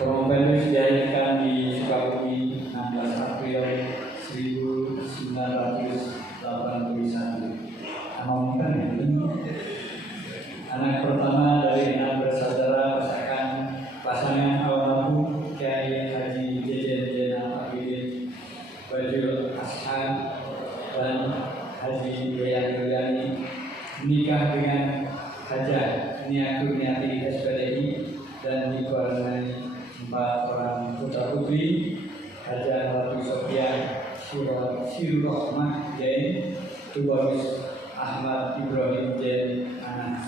Promovendus dilahirkan di Sukabumi 16 April 1981. Amamukan ini anak pertama dari 6 bersaudara pasangan almarhum Kiai Haji Jejen Jenal Abidin Bajul Ashad dan Haji Yayan Yudani menikah dengan Hajah Niati SPDI dan dikeluargai 4 orang putra putri, Hajah Ratu Sophia Sirohmah Jain, Tubagus Ahmad Ibrahim Jain anak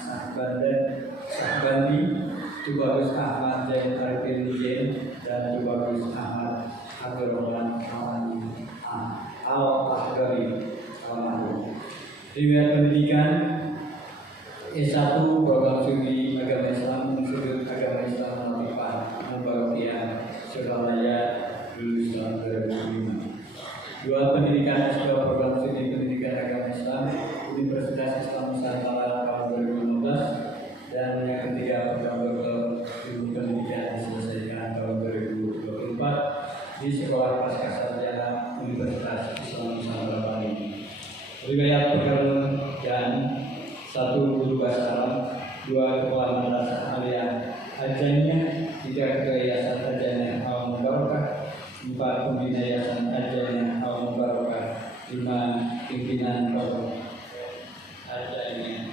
Sahbandi, Tubagus Ahmad Jain Arifin Jain, dan Tubagus Ahmad Abdurrahman Al-Ahdari almarhum. Riwayat pendidikan S1 program studi agama Islam Institut Agama Islam Al-Ifah Mubarakiyah Surabaya lulus tahun 2005. 2 pendidikan S2 program studi pendidikan agama Islam Universitas Islam Nusantara tahun 2015, dan yang ketiga program doktor ilmu pendidikan diselesaikan tahun 2024 di Sekolah Pascasarjana Universitas Islam Nusantara Bali. Riwayat pekerjaan 1 guru bahasa Arab, 2 kepala madrasah aliyah Ajanya, 3 ketua yayasan Ajanya Al Mubarakah, 4 pembina yayasan Ajanya Al Mubarakah, 5 pimpinan kelompok Ajanya.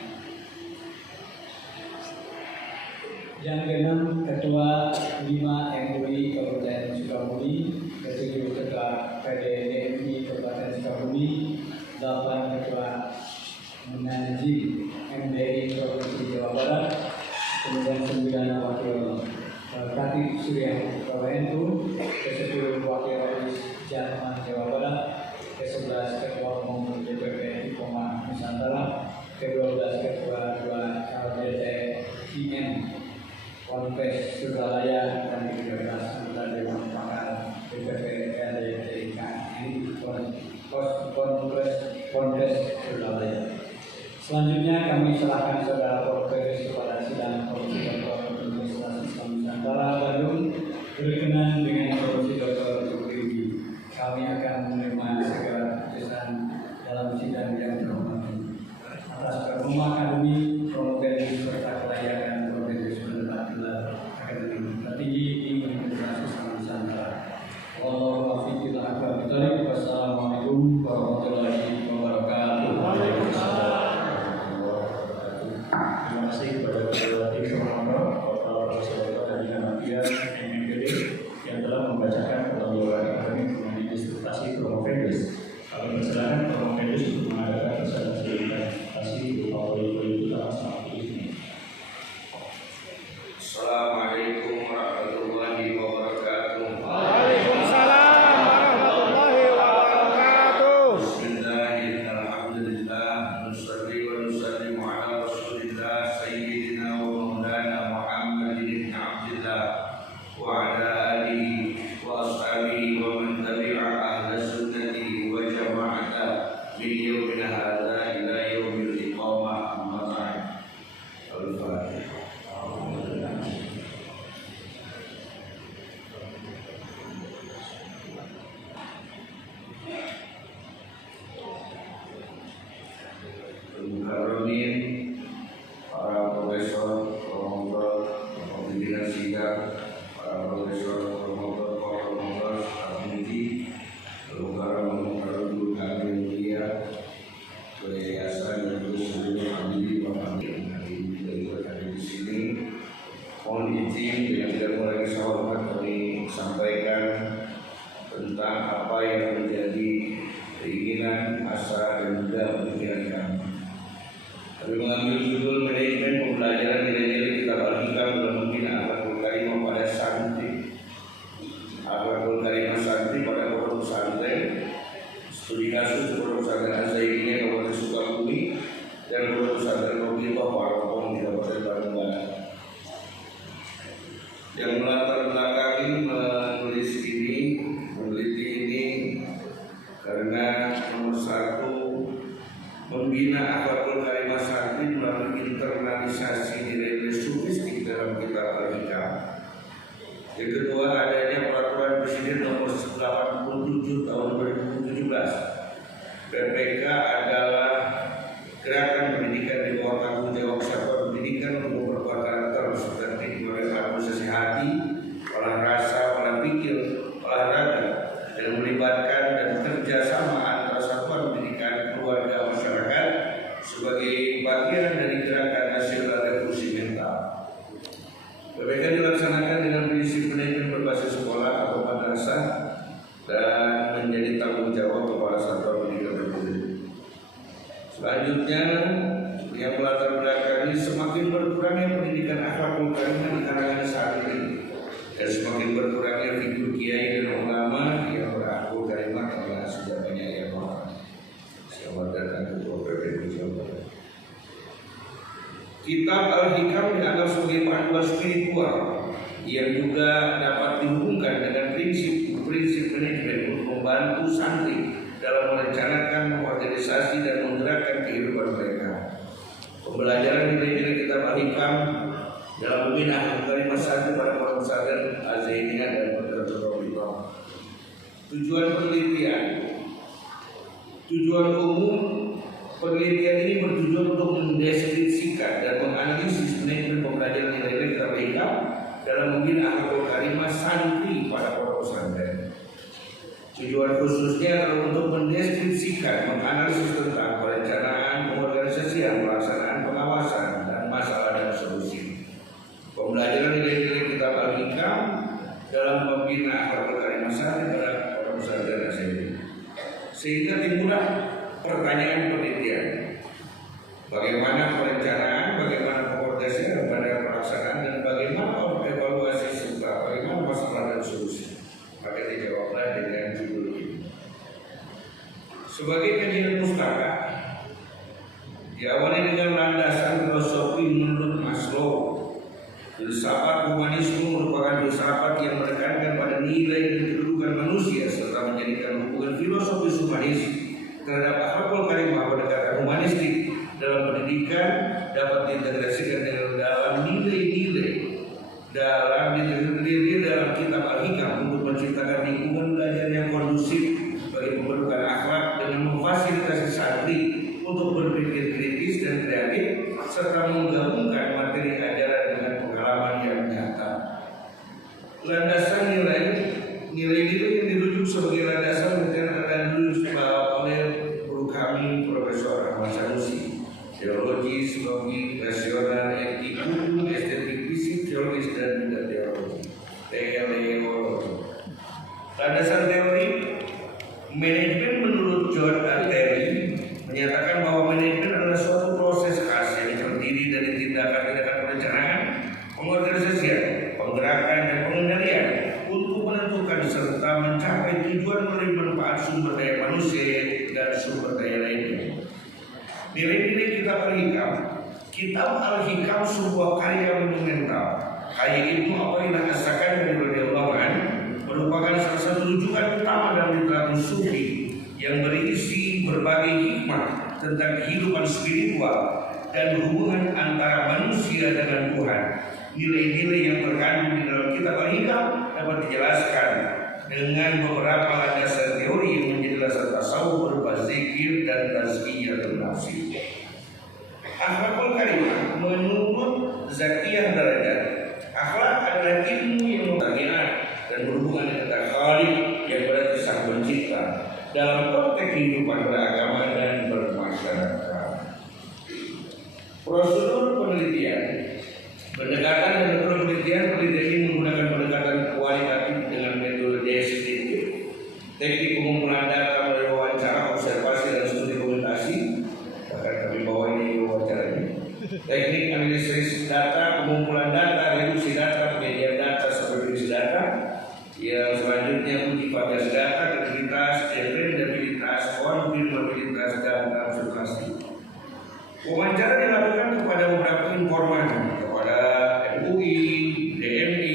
Yang ke-6 ketua 5 MUI Kabupaten Sukabumi, ke-7 ketua PDNI Kabupaten Sukabumi, 8 ketua Menanjim MDI Provinsi Jawa Barat, kemudian 9 wakil Katib Surya KWNU, ke-10 wakil Rois Jatman Jawa Barat, ke-11 ketua umum DPP Koma Nusantara, ke-12 ketua 2 LDT IM Ponpes Suralaya, dan ke-13 anggota Dewan Pakar DPP LDT KN Ponpes Suralaya. Selanjutnya kami serahkan saudara Portugis kepada sidang Komisi Doktor Universitas Islam Nusantara Bandung berkenan dengan Komisi Doktor Ubi. Kami akan menerima segala keputusan dalam sidang yang terhormat. Atas permohonan akademi Promovendus serta kelayakan Promovendus mendapat gelar akademi tertinggi di Universitas Islam Nusantara. Wallahu a'lam bishawab. Wassalamualaikum warahmatullahi wabarakatuh. Terima kasih kepada Ketua Tim Promotor Bapak Profesor Hadi Hanafiah MPD yang telah membacakan ketentuan akademik mengenai disertasi Promovendus. Kami persilakan Promovendus untuk mengadakan presentasi berupa poin-poin utama seperti ini. Assalamualaikum warahmatullahi wabarakatuh. Waalaikumsalam warahmatullahi wabarakatuh. Bismillahirrahmanirrahim. Alhamdulillah, nusalli wa nusallimu ala Rasulillah Sayyidina wa Maulana Muhammadin ibn Abdillah wa ala alihi wa ashabihi wa man tabi'a ahla sunnati wa jama'ata min yawmina hadha ila yawmil iqamah, amma ba'd. Al-Fatihah. Mukarramin, para profesor, promotor, pimpinan sidang, para profesor, promotor, peneliti, mukarram guru kami yang mulia, yayasan dan seluruh famili bapak yang ada di sini. Mohon izin dengan tidak mengurangi hormat kami sampaikan tentang apa yang menjadi keinginan, asa, dan juga pemikiran kami. Kami mengambil judul manajemen pembelajaran nilai-nilai kitab Al-Hikam dalam membina akhlakul karimah pada santri. Akhlakul karimah santri pada pondok pesantren. Studi kasus pondok pesantren Az-Zaidiyah Kabupaten Sukabumi dan pondok pesantren Robiqah Parokong di Kabupaten Bandung Barat. Yang melatar belakangi menulis ini, meneliti ini karena nomor 1, membina akhlakul karimah santri melalui internalisasi nilai-nilai sufistik dalam kitab Al-Hikam. Yang kedua, adanya peraturan Presiden nomor 87 tahun 2017. PPK adalah gerakan pendidikan di bawah tanggung jawab Satuan Pendidikan untuk memperkuat karakter substantif melalui administrasi hati, olah rasa, olah pikir, olahraga, dan melibatkan dan kerjasama antara satuan pendidikan, keluarga, masyarakat sebagai bagian dari gerakan nasional revolusi mental. PPK dilaksanakan dengan prinsip manajemen berbasis sekolah atau madrasah dan menjadi tanggung jawab kepala satuan pendidikan terpilih. Selanjutnya, yang melatar belakangi semakin berkurangnya pendidikan akhlakul karimah di kalangan saat ini dan semakin berkurangnya figur kiai dan ulama yang berakhlakul karimah karena sudah banyak yang orang. Selamat datang ketua PPK Jawa. Kitab Al-Hikam dianggap sebagai panduan spiritual yang juga dapat dihubungkan dengan prinsip-prinsip manajemen untuk membantu santri dalam merencanakan, mengorganisasi dan menggerakkan kehidupan mereka. Pembelajaran nilai-nilai kitab Al-Hikam dalam membina akhlak karimah santri pada pondok pesantren Al-Zainiyah dan Madrasatul Rabbitah. Tujuan penelitian. Tujuan umum penelitian ini bertujuan untuk mendeskripsikan dan menganalisis manajemen pembelajaran nilai-nilai kitab Al-Hikam dalam membina akhlak karimah santri pada pondok pesantren. Tujuan khususnya adalah untuk mendeskripsikan, menganalisis tentang perencanaan, pengorganisasian, pelaksanaan, pengawasan, dan masalah dan solusi. Pembelajaran nilai-nilai kitab Al-Hikam dalam membina akhlak karimah santri pada pondok pesantren Al-Zainiyah. Sehingga timbullah pertanyaan penelitian. Bagaimana perencanaan, bagaimana pengorganisasian pada pelaksanaan, dan bagaimana evaluasi serta bagaimana masalah dan solusi. Maka dijawablah dengan judul ini. Sebagai kajian pustaka, diawali dengan landasan filosofi menurut Maslow. Filsafat humanisme merupakan filsafat yang menekankan pada nilai dan kedudukan manusia serta menjadikan hubungan filosofis humanis terhadap akhlakul karimah pendekatan humanistik dalam pendidikan dapat diintegrasikan dengan dalam nilai-nilai dalam kitab Al-Hikam untuk menciptakan lingkungan belajar yang kondusif bagi pembentukan akhlak dengan memfasilitasi santri untuk berpikir kritis dan kreatif serta menggabungkan materi ajaran dengan pengalaman yang nyata. Landasan nilai-nilai yang dirujuk sebagai landasan akan dirujuk oleh guru kami Profesor Ahmad Sanusi, teologi, psikologi, rasional, etik, hukum, estetik, fisik, teologis dan juga teologi. Landasan teori manajemen menurut John A. Terry menyatakan bahwa manajemen adalah suatu proses khas yang terdiri dari tindakan-tindakan perencanaan, pengorganisasian, penggerakan dan pengendalian untuk menentukan serta mencapai tujuan melalui manfaat sumber daya manusia dan sumber daya lainnya. Nilai-nilai kitab Al-Hikam. Kitab Al-Hikam sebuah karya monumental. Karya Ibnu Athaillah As-Sakandari radhiyallahu anhu merupakan salah satu rujukan utama dalam literatur sufi yang berisi berbagai hikmah tentang kehidupan spiritual dan hubungan antara manusia dengan Tuhan. Nilai-nilai yang terkandung di dalam kitab Al-Hikam dapat dijelaskan dengan beberapa landasan teori yang menjadi dasar tasawuf berupa zikir dan tazkiyatun nafsi. Akhlakul karimah menurut Zakiyah Darajat, akhlak adalah ilmu yang mutakiat dan berhubungan dengan Khaliq yang berarti sang pencipta dalam konteks kehidupan beragama dan bermasyarakat. Prosedur penelitian. Pendekatan dan metode penelitian ini menggunakan pendekatan kualitatif dengan metode deskriptif, teknik pengumpulan data melalui wawancara, observasi dan studi dokumentasi. Bahkan kami bawa ini wawancaranya. Teknik analisis data, pengumpulan data, reduksi data, penyajian data, supervisi data. Yang selanjutnya uji variasi data, kredibilitas, dependabilitas, konfirmabilitas dan transformasi. Wawancara dilakukan kepada beberapa informan, kepada MUI, DMI,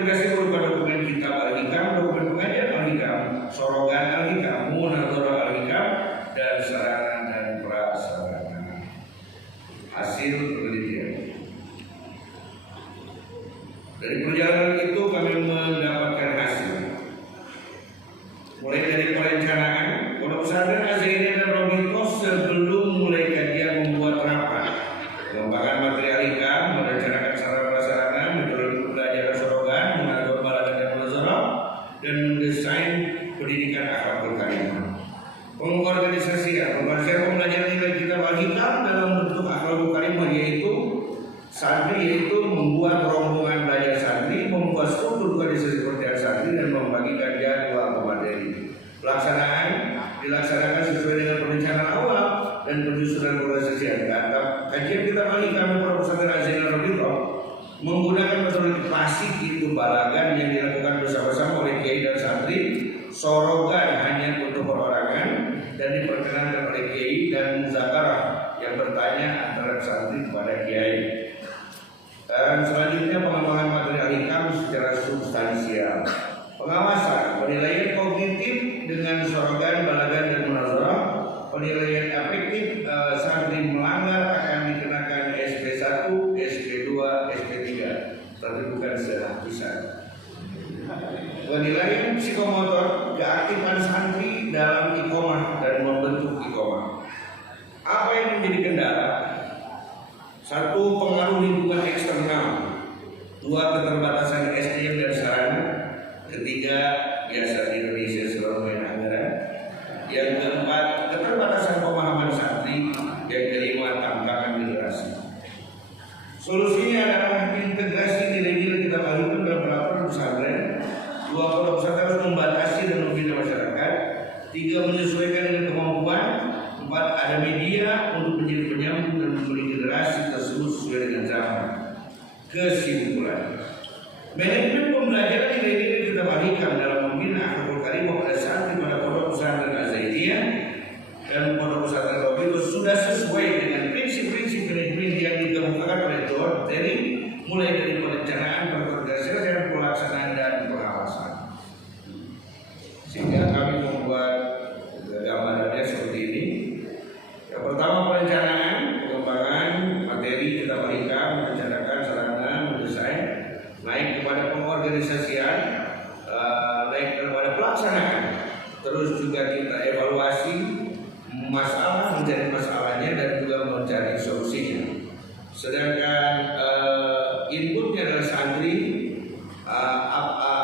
integrasi berupa dokumen kitab Al-Hikam, dokumen pengajian Al-Hikam, sorogan Al-Hikam, munadharah Al-Hikam, dan sarana dan prasarana hasil penelitian. Dari perjalanan itu kami mendapatkan hasil, mulai dari perencanaan Pondok Pesantren Azzaini dan Robito sebelum mulai kajian membuat rapat, pengembangan materi Al-Hikam, merencanakan sarana prasarana, metodologi pembelajaran sorogan, mengatur balaghah dan munazarah, dan mendesain pendidikan akhlakul karimah. Pengorganisasian pembelajaran nilai kitab Al-Hikam dalam bentuk akhlakul karimah, yaitu santri, yaitu membuat rombongan belajar santri, membuat struktur organisasi percayaan santri, dan membagikan jadwal materi. Pelaksanaan dilaksanakan sesuai dengan perencanaan awal dan penyusunan organisasi yang datang. Kajian kitab Al-Hikam Pondok Pesantren Azzaini Robito menggunakan metodologi klasik, itu balaghah yang dilakukan bersama-sama oleh kiai dan santri, sorogan hanya untuk perorangan dan diperkenankan oleh kiai, dan muzakarah yang bertanya antara santri kepada kiai. Dan selanjutnya pengembangan materi Al-Hikam secara substansial, pengawasan, penilaian kognitif dengan sorogan, balaghah, dan munazarah. Penilaian efektif santri melanggar akan dikenakan SP1, SP2, SP3, tapi bukan sehabisan. Penilaian psikomotor, keaktifan santri dalam iqomah dan membentuk iqomah. Apa yang menjadi kendala? 1. Pengaruh lingkungan eksternal. 2. Keterbatasan SDM dan sarana. 3. Biasa di Indonesia selalu main anggaran. Yang keempat, keterbatasan pemahaman santri. Yang kelima, tantangan generasi. Solusinya adalah integrasi nilai-nilai kitab Al-Hikam dalam peraturan pesantren. 2. Pondok pesantren harus membatasi dan membina masyarakat. 3. Menyesuaikan dengan kemampuan. 4. Ada media untuk menjadi penyambung dan memberi generasi tersebut sesuai dengan zaman. Kesimpulan, manajemen pembelajaran nilai-nilai kitab Al-Hikam dalam membina akhlakul karimah pada santri pada Pondok Pesantren Azzainiyah dan Pondok Pesantren Robito sudah sesuai dengan prinsip-prinsip manajemen yang dikemukakan oleh Dr. Terry, mulai dari perencanaan, pengorganisasian, pelaksanaan, dan pengawasan. Sehingga kami membuat gambarannya seperti ini. Yang pertama, perencanaan, pengembangan materi kitab Al-Hikam, merencanakan sarana, mendesain, naik kepada pengorganisasian, naik kepada pelaksanaan. Terus juga kita evaluasi masalah, mencari masalahnya, dan juga mencari solusinya. Sedangkan inputnya adalah santri,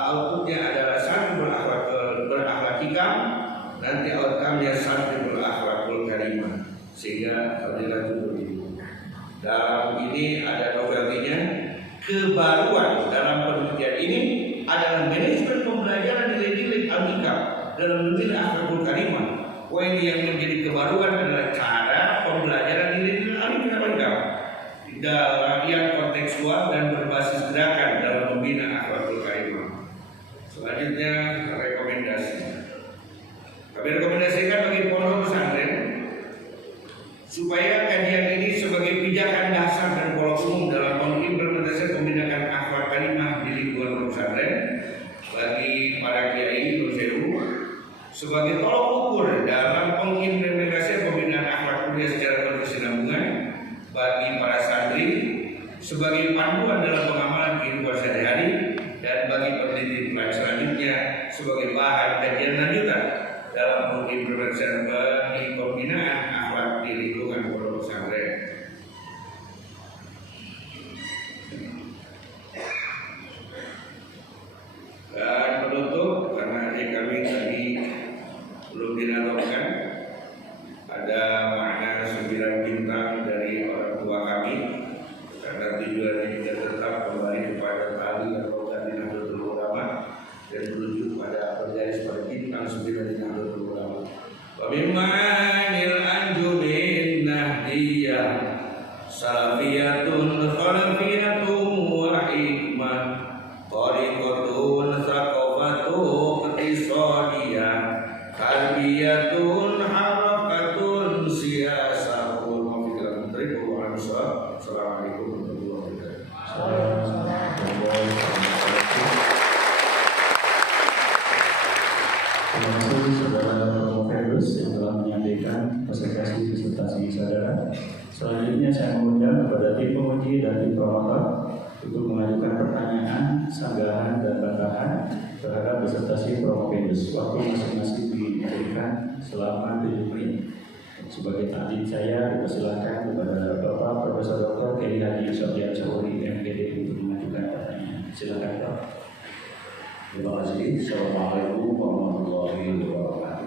outputnya adalah santri berakhlak hikam, nanti outcome-nya santri berakhlakul karimah. Sehingga alhamdulillah itu begitu. Dalam ini ada novelnya, kebaruan dalam penelitian ini adalah manajemen pembelajaran nilai-nilai Al-Hikam dalam membina akhlakul karimah. Poin yang menjadi kebaruan adalah cara pembelajaran nilai-nilai Al-Hikam dalam yang kontekstual dan berbasis gerakan dalam membina akhlakul karimah. Selanjutnya, rekomendasi. Kami rekomendasikan bagi pondok pesantren supaya kajian ini sebagai pijakan dasar dan pola umum dalam mengimplementasikan pembinaan akhlak karimah di lingkungan pesantren bagi para kiai Nusewu, sebagai tolok ukur dalam mengimplementasikan pembinaan akhlak kuliah secara berkesinambungan bagi para santri, sebagai panduan dalam pengamalan kehidupan sehari-hari, dan bagi peneliti selanjutnya sebagai bahan kajian lanjutan dalam mengimplementasikan pembinaan akhlak di lingkungan pondok pesantren. Dan penutup, karena kami tadi belum dinamakan, ada makna 9 bintang dari orang tua kami, karena tujuannya juga tetap kembali kepada tali atau tadi Nahdlatul Ulama dan menuju pada bergaris pada bintang 9 di Nahdlatul Ulama. Wa mimma nil anjumin nahdiyah dan promotor untuk mengajukan pertanyaan, sanggahan, dan bantahan terhadap disertasi Promopendus. Waktu masing-masing diberikan selama 7 menit. Sebagai taklid saya dipersilakan kepada Bapak Profesor Dr. Kiai Haji Sofyan Sauri MPD untuk mengajukan pertanyaan. Silakan Pak. Terima kasih. Assalamualaikum warahmatullahi wabarakatuh.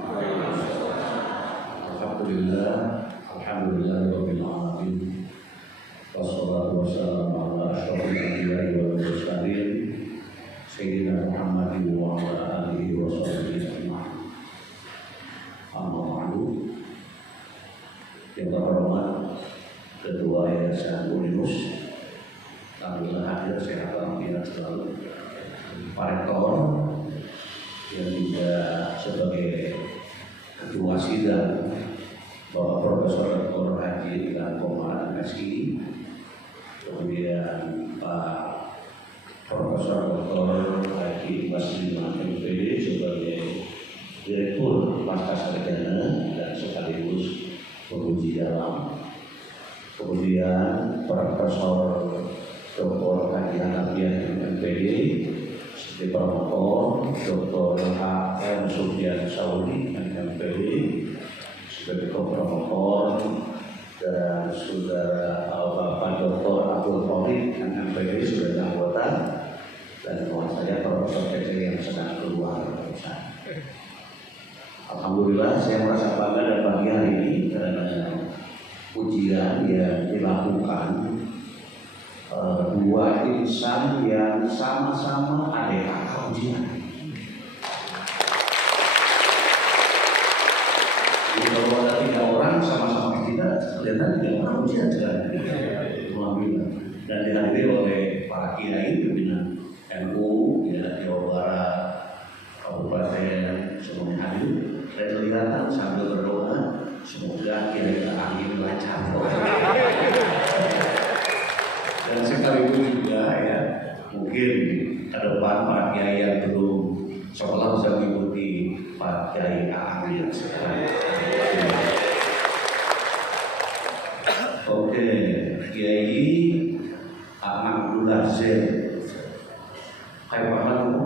Alhamdulillah, alhamdulillahirabbil alamin. Wassalatu wassalamu ala asyrofil anbiya'i wal mursalin sayyidina Muhammadin wa ala alihi wa sahbihi ajma'in. Amma ba'du. Yang terhormat Ketua Yayasan Uninus, alhamdulillah hadir sehat walafiat selalu. Pak Rektor yang juga sebagai Ketua Sidang Bapak Profesor Dr. Haji dan Komar MSI, kemudian Pak Profesor Dr. Haji Basriman MPD sebagai Direktur Pasca Sarjana dan sekaligus penguji dalam, kemudian Profesor Dr. Haji Hanafiah MPD sebagai promotor, Dr. H.M. Sofyan Sauri MPD sebagai promotor, dan saudara Bapak Dr. Abdul Farid MPD sebagai anggota, dan kawan saya Profesor PC yang sedang keluar. Alhamdulillah saya merasa bangga dan bahagia hari ini karena ujian yang dilakukan dua insan yang sama-sama adik kakak ujian. Jadi kalau ada 3 orang sama-sama kita, kelihatan 3 orang ujian kan? Alhamdulillah. Dan dihadiri oleh para kiai pimpinan NU, ya, Jawa Barat, Kabupaten, semuanya hadir. Dan kelihatan sambil berdoa, semoga kira-kira angin lancar. Dan sekaligus juga ya, mungkin ke depan para kiai yang belum sekolah bisa mengikuti Pak Kiai Aang yang sekarang. Oke, Kiai Aang Abdullah Zain. Hai Pak Halu,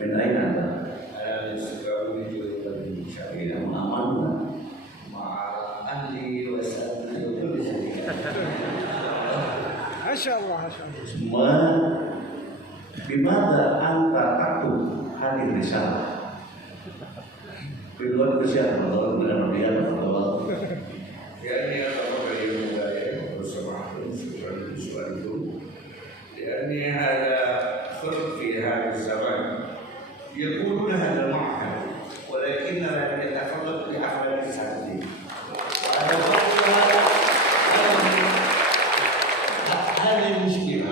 min aina anda? Masya Allah, Masya Allah. Semua bimada anta taktub hadis risalah. Biluan bersiap Allah benar-benar Allah. Ya ini apa beliau mulai bersama syukur itu. Ya ini ada khulf fi hadis zaman. يقولون هذا المعهد ولكننا لا نتخلق بأخلاق السعادة. هذه المشكلة.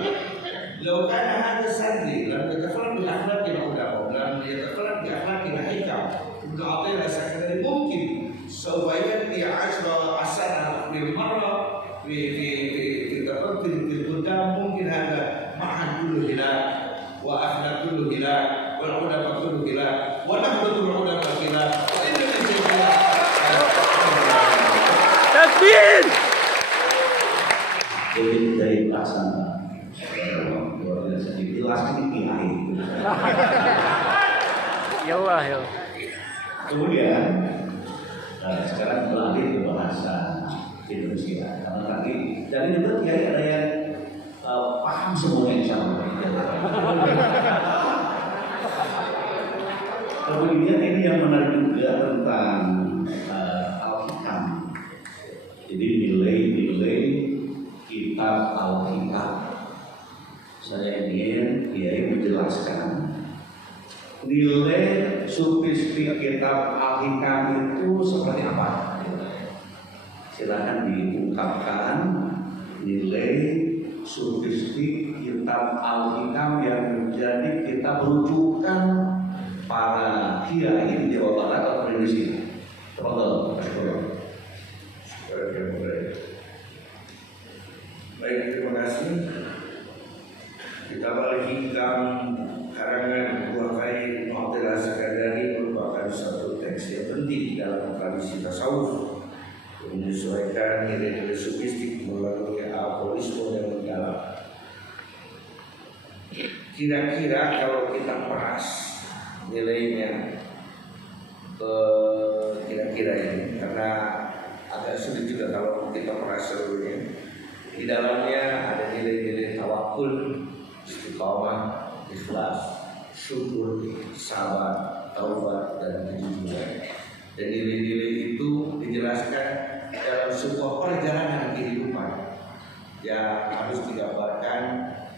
لو كان هذا سعدي لم يتخلق بأخلاق العلماء، لم يتخلق بأخلاق الحكم، ابن عطية السكندري ممكن سوف يأتي 10 سنة بالمرة في تقدم في القدام، ممكن هذا معهد كله هلال وأخلاق كله هلال والعلماء كله هلال ونهضة العلماء هلال وإن الجميع Takbir. Jadi dari pelaksana luar biasa dijelaskan di kiai. Ya Allah, ya. Kemudian sekarang beralih ke bahasa Indonesia karena tadi dari itu kiai ada yang paham semua yang sama. Kemudian ini yang menarik juga tentang Al-Hikam. Jadi nilai-nilai kitab Al-Hikam. Saya ingin Kiai menjelaskan nilai sufistik kitab Al-Hikam itu seperti apa. Silakan diungkapkan nilai sufistik kitab Al-Hikam yang menjadi kitab rujukan para kiai di Jawa Barat atau Indonesia. Tafadhol. Baik, terima kasih. Kitab Al-Hikam karangan Buah Kai Mu'tazilah Sakandari merupakan satu teks yang penting dalam tradisi tasawuf, menyesuaikan nilai-nilai sofistik melalui aforisme yang mendalam. Kira-kira kalau kita peras nilainya kira-kira ini, karena agak sulit juga kalau kita peras seluruhnya. Di dalamnya ada nilai-nilai tawakul, istiqamah, ikhlas, syukur, sabar, taubat, dan kejujuran. Dan nilai-nilai itu dijelaskan dalam sebuah perjalanan kehidupan yang harus digambarkan,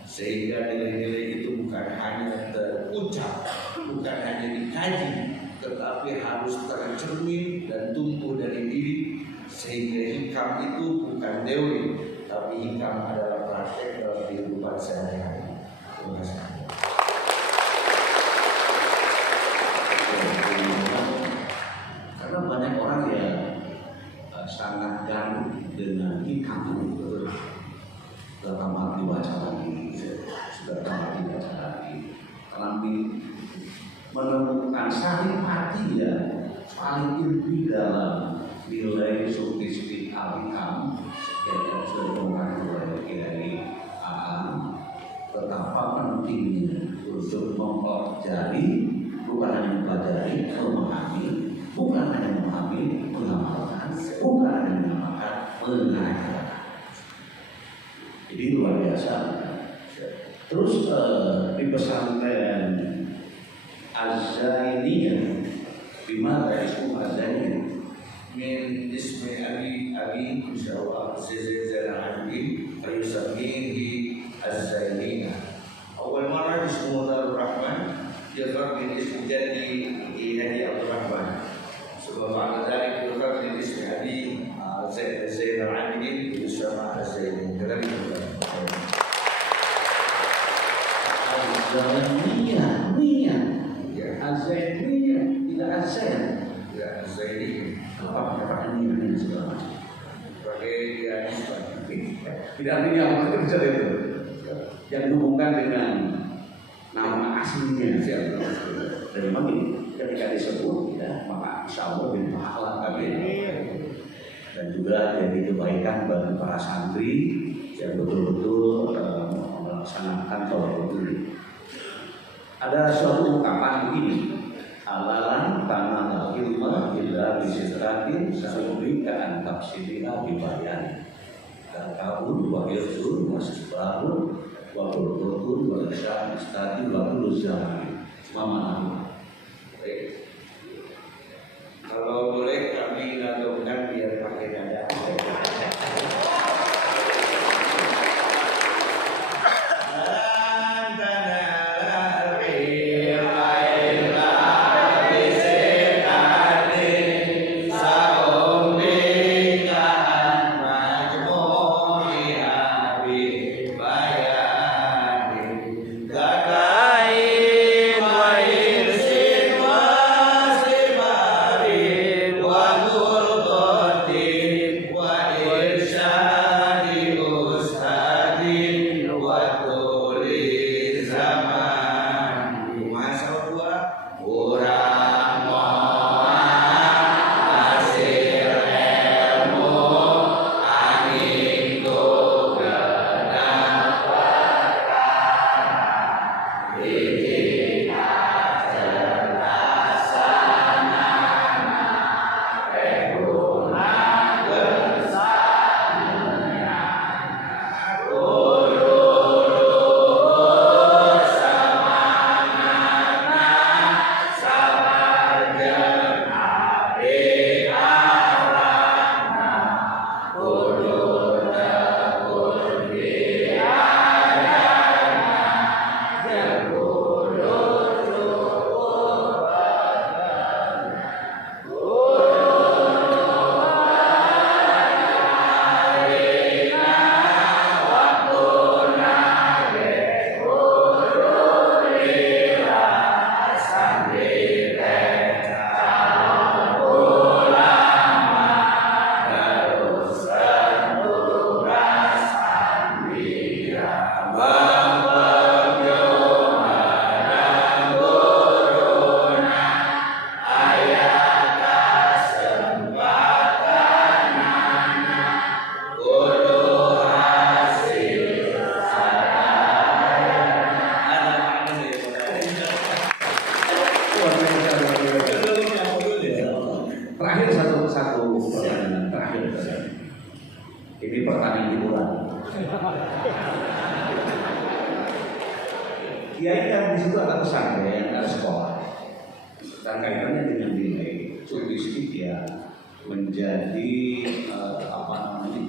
sehingga nilai-nilai itu bukan hanya terucap, bukan hanya dikaji, tetapi harus tercermin dan tumbuh dari diri, sehingga hikam itu bukan teori, tapi hikam adalah praktek dalam kehidupan sehari-hari. Terima kasih. Karena banyak orang yang sangat ganggu dengan hikam itu, sudah tamat dibaca lagi, sudah tamat dibaca lagi, tapi menemukan saripati yang paling inti dalam nilai sofistik al-hikam yang sudah dikembangkan oleh Kiai Aam, betapa pentingnya untuk mempelajari, bukan hanya mempelajari, memahami, bukan hanya memahami, mengamalkan, bukan hanya mengamalkan, mengajarkan. Jadi luar biasa. Terus di pesantren Az-Zainiyah, di mana ismu Az-Zainiyah? من اسم أبي إن شاء الله زين العابدين فيسميه الزينية. أول مرة اسمه دار الرحمن يخرج من اسم جدي هادي عبد الرحمن، ثم بعد ذلك يخرج من اسم أبي زين العابدين يسمى الزيني. كذلك Az-Zainiyah, Az-Zainiyah, tidak Az-Zain. ya الزيني Apa ini segala macam. sebagai dia nisbah. Tidak artinya apa kerja itu yang dihubungkan dengan nama aslinya. Dan memang ketika disebut, ya, maka insya Allah bin pahala kami. Dan juga jadi kebaikan bagi para santri yang betul-betul melaksanakan tolak ini. Ada suatu ungkapan begini, alalan tanah ilmu bila disiratin sesuai dengan tafsirnya dibayar. Dan kabul wakil masih baru wakil wakil istadi wakil zaman mama. Kalau boleh kami gabungkan biar pakai dada. kiai kan di situ ada pesantren, ada sekolah. Dan kaitannya dengan nilai, jurnalistik ya menjadi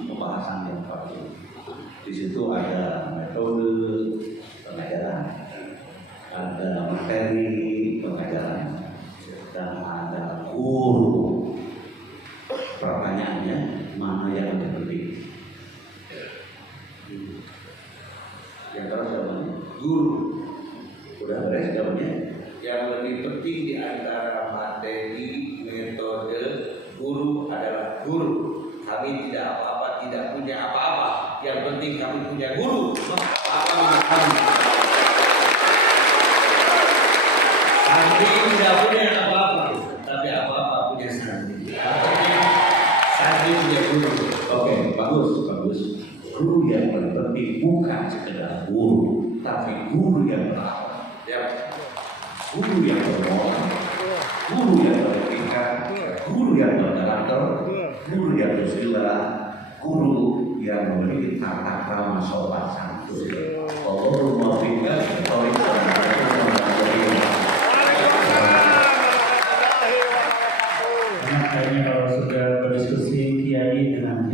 pembahasan yang penting. Di situ ada metode pengajaran, ada materi pengajaran, dan ada guru. Pertanyaannya mana yang lebih penting? Yang tahu jawabannya guru. Udah beres jawabannya. Yang lebih penting di antara materi metode guru adalah guru. Kami tidak apa-apa, tidak punya apa-apa. Yang penting kami punya guru. Apa minat kami? Santri tidak punya apa-apa, tapi apa-apa punya santri. Santri punya guru. Oke, bagus. Guru yang paling penting bukan sekedar guru, tapi guru yang berakhlak, Ya, guru yang bermoral, guru yang beretika, guru yang berkarakter, guru yang bersila, guru yang memiliki tata krama sopan santun. Allahumma muwaffiqna bithoriq Karena kayaknya kalau sudah berdiskusi kiai dengan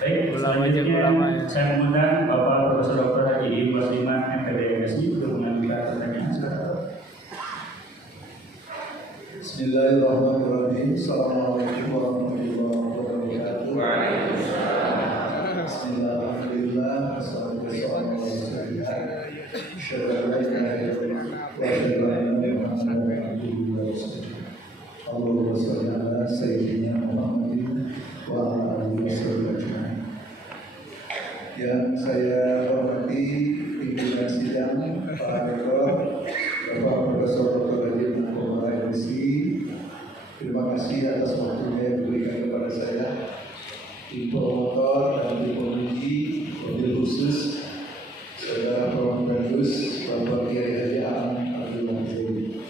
baik, selanjutnya saya mengundang Bapak Profesor Dr. Haji Musliman MPD MSI untuk mengambil pertanyaan. Bismillahirrahmanirrahim. Assalamualaikum warahmatullahi wabarakatuh. Bismillahirrahmanirrahim. Assalamualaikum warahmatullahi wabarakatuh. Allahumma shalli ala sayyidina Muhammadin wa ala alihi wasallam. Yang saya hormati pimpinan sidang, Pak Rektor, Bapak Profesor Dr. Haji Musliman MSI, terima kasih atas waktunya yang diberikan kepada saya. Tim promotor dan tim pemuji, wabil khusus Saudara Prof. Bapak Kiai Haji Abdul Mahdi.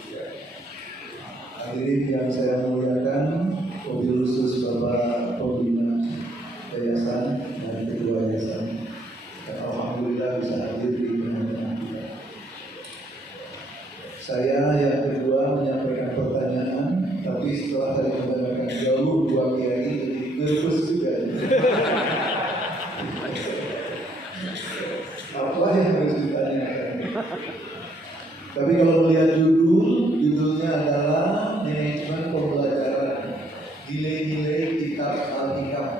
Hadirin yang saya muliakan, wabil khusus Bapak Pembina Yayasan dan Ketua Yayasan. Alhamdulillah bisa hadir di tengah-tengah kita. Saya yang kedua menyampaikan pertanyaan, tapi setelah tadi mendengarkan jauh dua kiai jadi nervous juga. Apa yang harus ditanyakan? Tapi kalau melihat judulnya adalah manajemen pembelajaran, nilai-nilai kitab Al-Hikam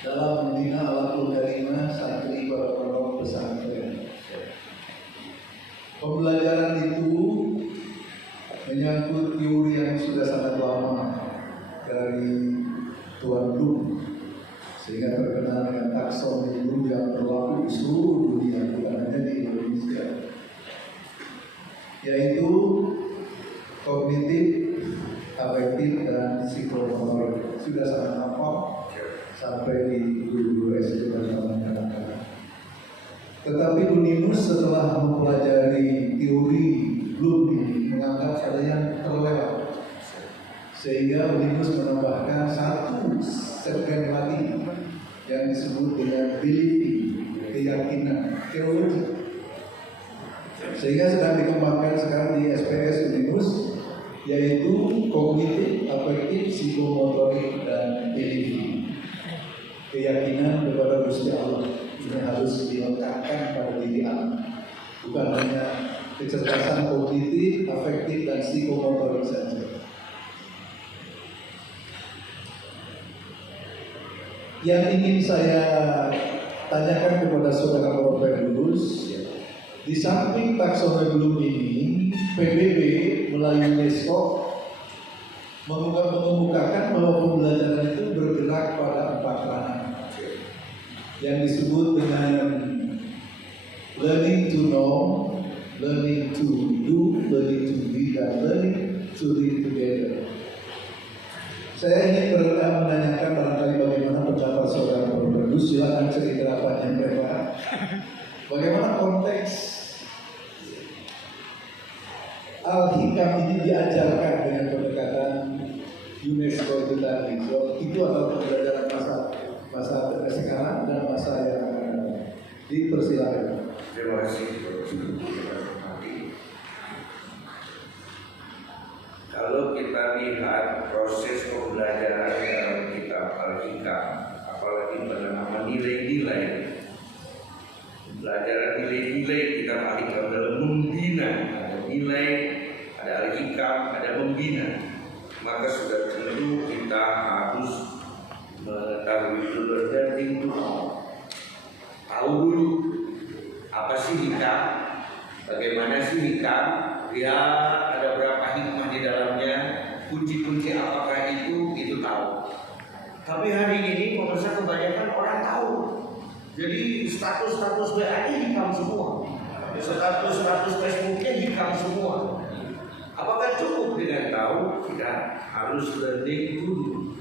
dalam membina alaqul karimah santri para pondok pesantren. Pembelajaran itu menyangkut teori yang sudah sangat lama dari Tuan Bloom, sehingga terkenal dengan taksonomi Bloom yang berlaku di seluruh dunia, bukan hanya di Indonesia, yaitu kognitif, afektif, dan psikomotorik. Sudah sangat nampak sampai di guru-guru SD dan kawan-kawan. Tetapi Unimus setelah mempelajari teori Bloom ini menganggap ada yang terlewat, sehingga Unimus menambahkan satu segmen lagi yang disebut dengan believing, keyakinan, teologi, sehingga sedang dikembangkan sekarang di SPS Unimus, yaitu kognitif, afektif, psikomotorik, dan believing. Keyakinan kepada Gusti Allah ini harus dilekatkan pada diri anak, bukan hanya kecerdasan kognitif, afektif, dan psikomotorik saja. Yang ingin saya tanyakan kepada saudara Bapak Lulus, di samping taksonomi Bloom ini, PBB melalui UNESCO mengemukakan bahwa pembelajaran itu bergerak pada 4 ranah yang disebut dengan learning to know, learning to do, learning to be, dan learning to live together. Saya ingin menanyakan barangkali bagaimana pendapat saudara Profesor, silakan cerita apa yang mereka. Bagaimana konteks Al-Hikam ini diajarkan dengan pendekatan UNESCO itu tadi. So, itu adalah pembelajaran masa sekarang dan masa yang akan datang. Dipersilakan. Silakan. Terima kasih Profesor. Kalau kita lihat proses pembelajaran dalam kitab Al-Hikam, apalagi pada nama nilai-nilai, pelajaran nilai-nilai kitab Al-Hikam dalam membina, ada nilai, ada Al-Hikam, ada membina, maka sudah tentu kita harus mengetahui dulu dan tahu dulu apa sih hikam, bagaimana sih hikam, ya ada berapa hikmah di dalamnya, kunci-kunci apakah itu tahu. Tapi hari ini pemirsa kebanyakan orang tahu. Jadi status-status WA-nya hikam semua, status-status Facebooknya hikam semua. Apakah cukup dengan tahu? Tidak, harus learning dulu.